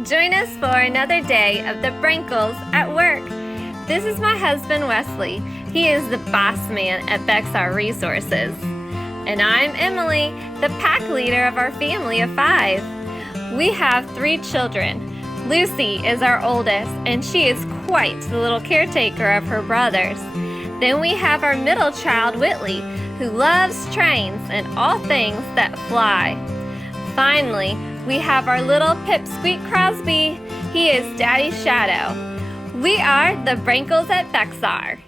Join us for another day of the Brankles at work. This is my husband, Wesley. He is the boss man at Bexar Resources. And I'm Emily, the pack leader of our family of 5. We have 3 children. Lucy is our oldest, and she is quite the little caretaker of her brothers. Then we have our middle child, Whitley, who loves trains and all things that fly. Finally, we have our little pipsqueak Crosby. He is Daddy's shadow. We are the Brankles at Bexar.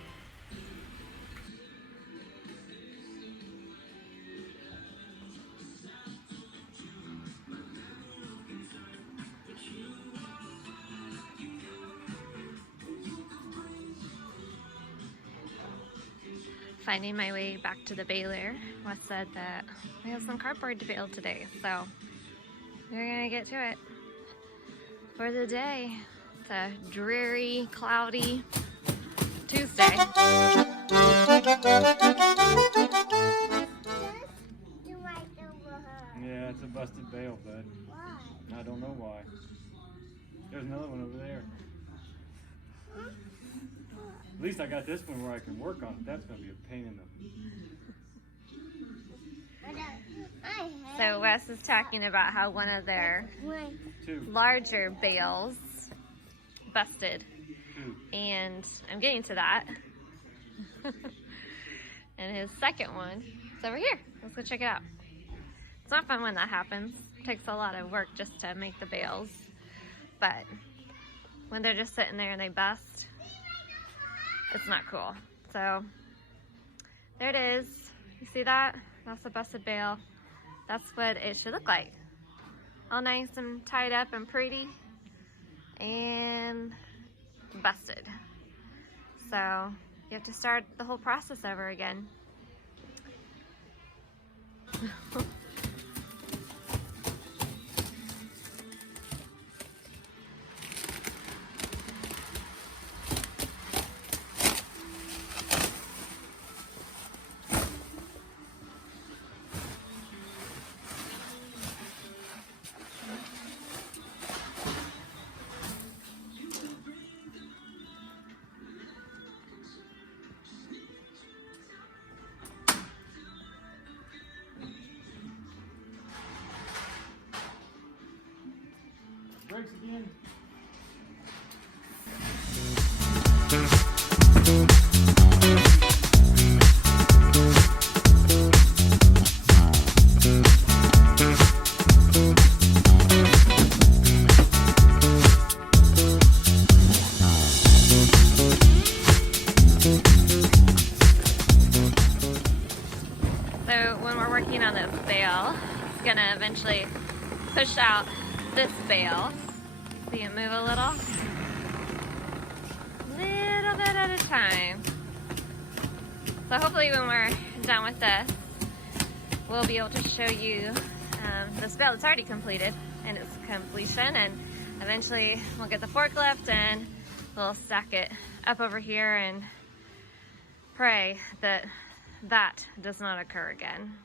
Finding my way back to the baler, Wes said that we have some cardboard to bale today, so we're gonna get to it for the day. It's a dreary, cloudy Tuesday. Yeah, it's a busted bale, bud. Why? I don't know why. There's another one over there. At least I got this one where I can work on it. That's going to be a pain in the... So Wes is talking about how one of their larger bales busted. And I'm getting to that. And his second one is over here. Let's go check it out. It's not fun when that happens. It takes a lot of work just to make the bales. But when they're just sitting there and they bust, it's not cool. So there it is. You see that? That's a busted bale. That's what it should look like. All nice and tied up and pretty and busted. So you have to start the whole process over again. Brakes again. So when we're working on this bale, it's gonna eventually push out this bale. See it move a little bit at a time. So hopefully when we're done with this, we'll be able to show you this bale that's already completed and its completion, and eventually we'll get the forklift and we'll stack it up over here and pray that that does not occur again.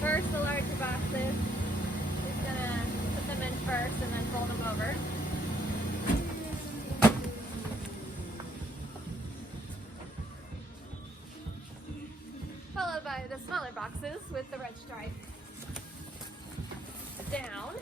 First, the larger boxes, he's gonna put them in first and then fold them over. Followed by the smaller boxes with the red stripe down.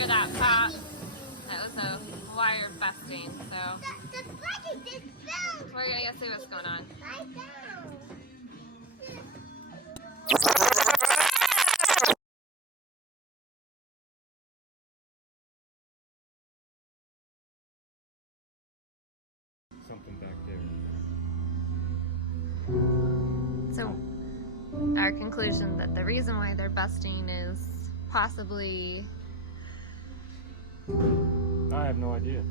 hear that pop? That was a wire busting, so we're gonna go see what's going on. Something back there. So our conclusion that the reason why they're busting is possibly... I have no idea.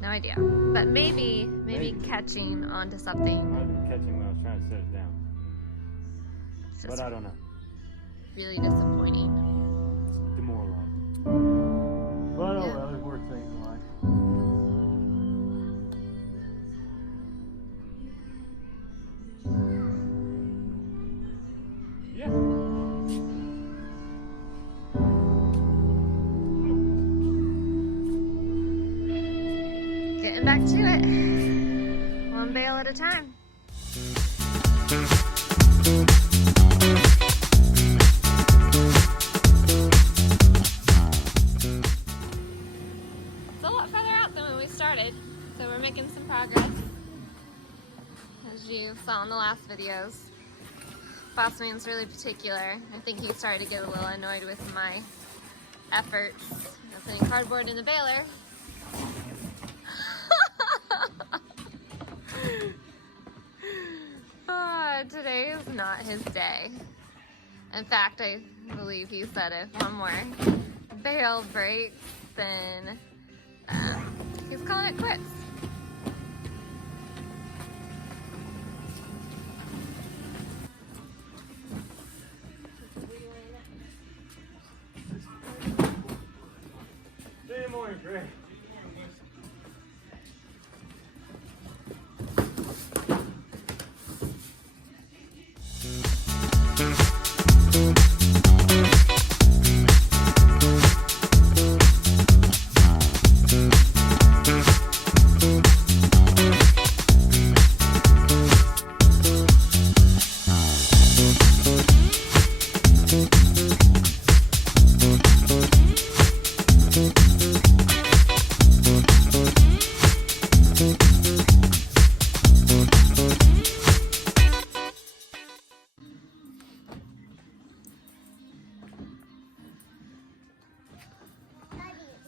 No idea. But maybe catching onto something. Might have been catching when I was trying to set it down. It's But just I don't know. really disappointing. It's demoralizing. But oh well, there's worse things in life. Yeah. Getting back to it. One bale at a time. It's a lot further out than when we started, so we're making some progress. As you saw in the last videos. Bossman's really particular. I think he started to get a little annoyed with my efforts of putting cardboard in the baler. Today is not his day. In fact, I believe he said if one more bale breaks, then he's calling it quits. Good morning, Greg.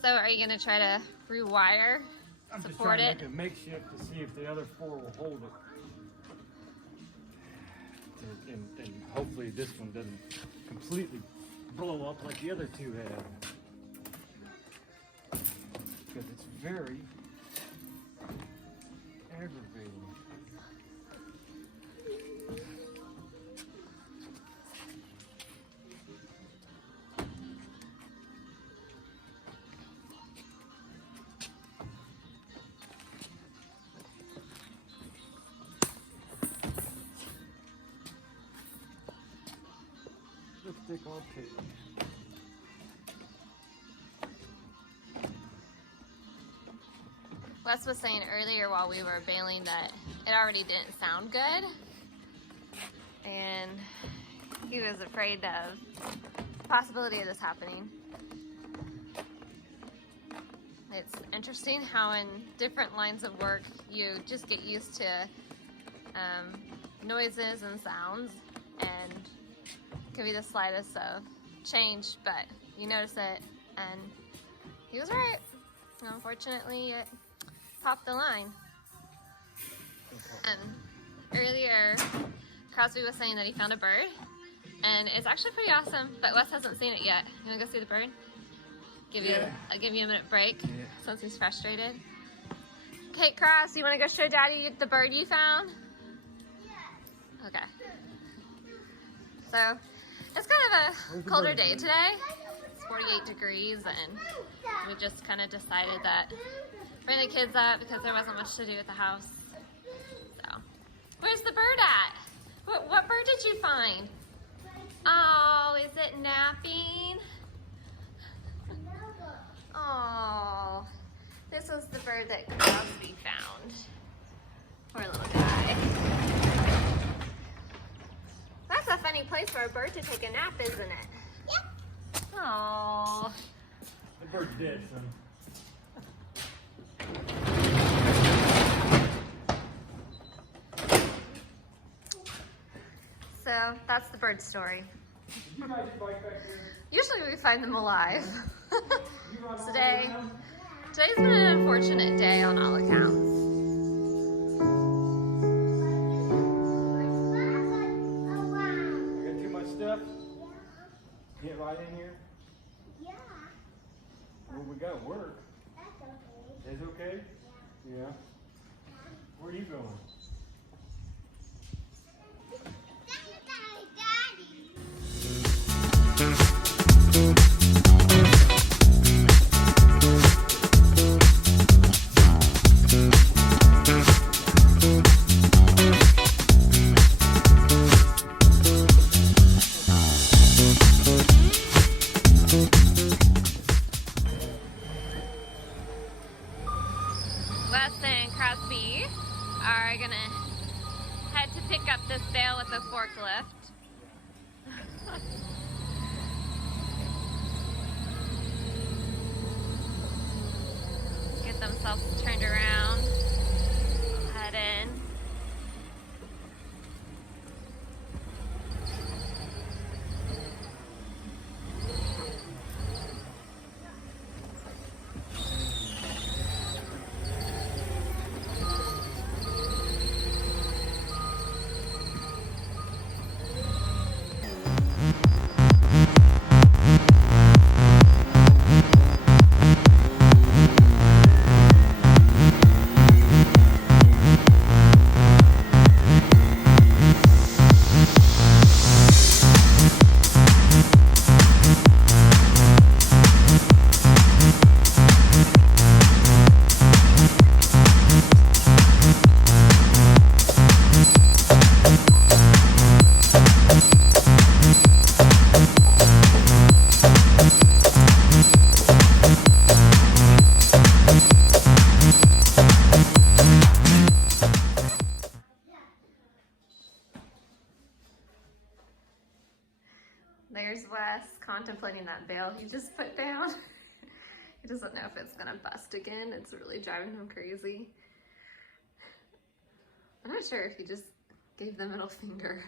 So are you going to try to rewire, I'm just support trying to it? make a makeshift to see if the other four will hold it. And hopefully this one doesn't completely blow up like the other two have. Because it's very aggravating. Lipstick on tape. Wes was saying earlier while we were baling that it already didn't sound good. And he was afraid of the possibility of this happening. It's interesting how in different lines of work you just get used to noises and sounds, and it can be the slightest of change, but you notice it, and he was right. Unfortunately, it popped the line. Earlier, Crosby was saying that he found a bird, and it's actually pretty awesome, but Wes hasn't seen it yet. You wanna go see the bird? I'll give you a minute break since he's frustrated. Okay, Cross, you wanna go show Daddy the bird you found? Okay. So, it's kind of a colder day today. It's 48 degrees, and we just kind of decided that bring the kids up because there wasn't much to do at the house. So, where's the bird at? What bird did you find? Oh, is it napping? Oh, this was the bird that Crosby found. Poor little guy. That's a funny place for a bird to take a nap, isn't it? Yep. Oh. bird's dead, son. So that's the bird story. Did you ride your bike back there? Usually we find them alive. You run all the way Today, around? today's been an unfortunate day on all accounts. I got too much stuff? Get right in here? Yeah, Well, we gotta work. that's okay. Is it okay? Yeah. Where are you going? Daddy. Wes and Crosby are gonna head to pick up this bale with the forklift. Get themselves turned around, head in. There's Wes contemplating that bale he just put down. He doesn't know if it's gonna bust again. It's really driving him crazy. I'm not sure if he just gave the middle finger.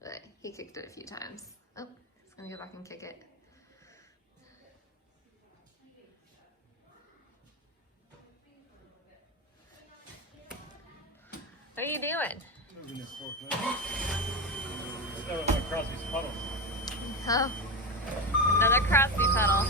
But he kicked it a few times. Oh, he's gonna go back and kick it. What are you doing? Moving this forklift. Across these puddles. Oh, another Crosby pedal.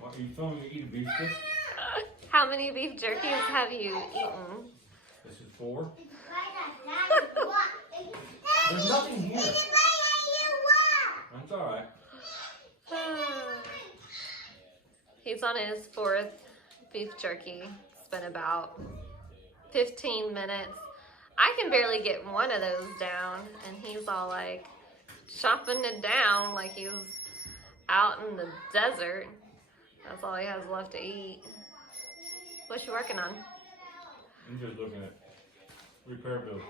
What, are you filming me eat a beef stick? How many beef jerkies have you eaten? This is 4. It's right at Daddy. There's nothing here. It's right That's alright. He's on his 4th beef jerky. It's been about 15 minutes. I can barely get one of those down, and he's all like chopping it down like he's out in the desert. That's all he has left to eat. What you working on? I'm just looking at repair bills.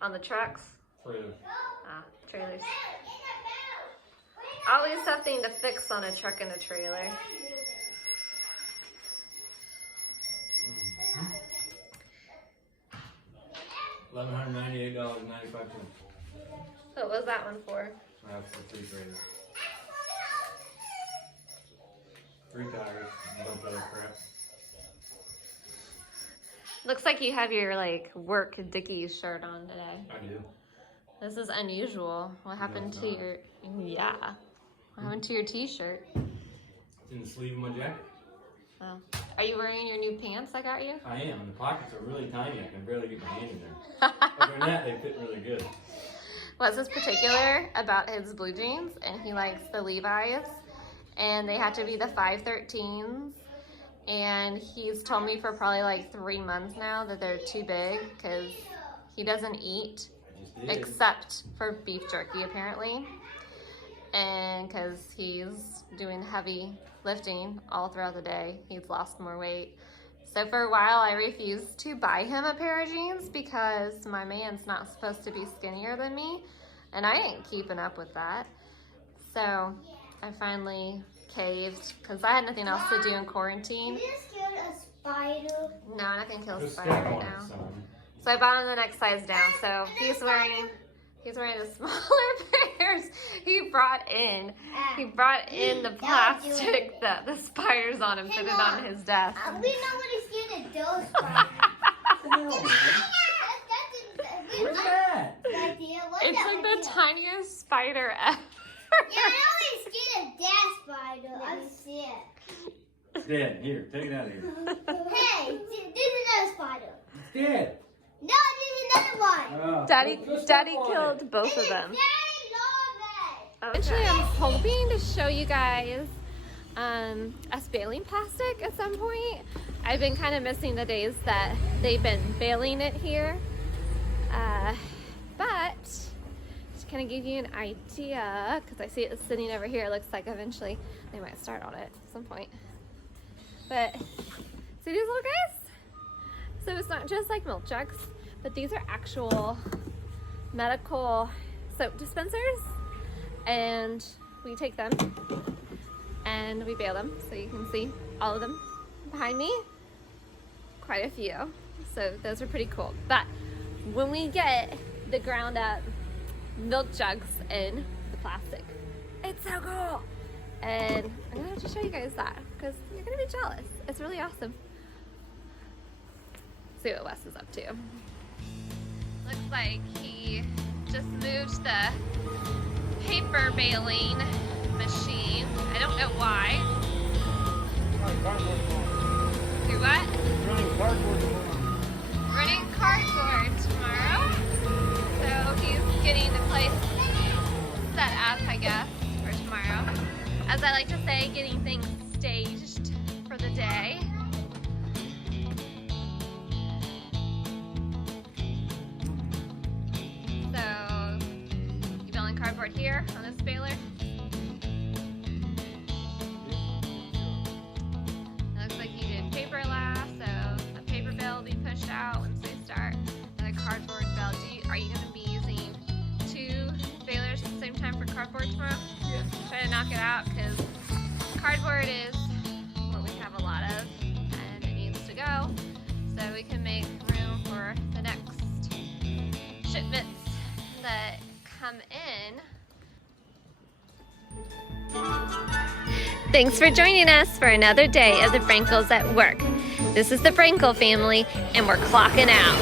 On the trucks? Trailers. Ah, trailers. Always something to fix on a truck and a trailer. $1,198.95. What was that one for? That's for 3 trailers. 3 tires and a bunch of other crap. Looks like you have your like work Dickies shirt on today. I do. This is unusual. What happened it's to not. your? Yeah. What happened to your t-shirt? It's in the sleeve of my jacket. Oh. Are you wearing your new pants I got you? I am, and the pockets are really tiny. I can barely get my hand in there. Other than that, they fit really good. Wes is particular about his blue jeans, and he likes the Levi's, and they have to be the 513s. And he's told me for probably like 3 months now that they're too big because he doesn't eat except for beef jerky apparently, and because he's doing heavy lifting all throughout the day, he's lost more weight. So for a while I refused to buy him a pair of jeans because my man's not supposed to be skinnier than me, and I ain't keeping up with that. So I finally caved because I had nothing else to do in quarantine. You just killed a spider. No, I'm not gonna kill a Just spider step right on it, now. son. So I bought him the next size down. So he's wearing the smaller pairs he brought in. He brought in the plastic that the spiders on and put it on his desk. We know what he's gonna do, spider. Where's that? It's like the tiniest spider ever. Yeah, I know he's scared of that spider. I'm sick. It's dead. Here, take it out of here. Hey, this is another spider. It's dead. No, this is another one. Oh, Daddy just step on killed both of them. Daddy, love it. Eventually, I'm hoping to show you guys us baling plastic at some point. I've been kind of missing the days that they've been baling it here. But to kind of give you an idea, because I see it sitting over here, it looks like eventually they might start on it at some point. But see these little guys? So it's not just like milk jugs, but these are actual medical soap dispensers, and we take them and we bale them. So you can see all of them behind me, quite a few. So those are pretty cool. But when we get the ground up milk jugs in the plastic, it's so cool. And I'm gonna have to show you guys that because you're gonna be jealous. It's really awesome. See what Wes is up to. Looks like he just moved the paper baling machine. I don't know why. Do what? Running cardboard tomorrow. So he's getting the place set up, I guess, for tomorrow. As I like to say, getting things staged for the day. So, you baling cardboard here on this baler. It looks like you did paper last, so a paper bale will be pushed out once they start. And a cardboard bale. Are you going to be using 2 balers at the same time for cardboard tomorrow? Yes. Try to knock it out because cardboard is what we have a lot of and it needs to go so we can make room for the next shipments that come in. Thanks for joining us for another day of the Frankels at work. This is the Frankel family and we're clocking out.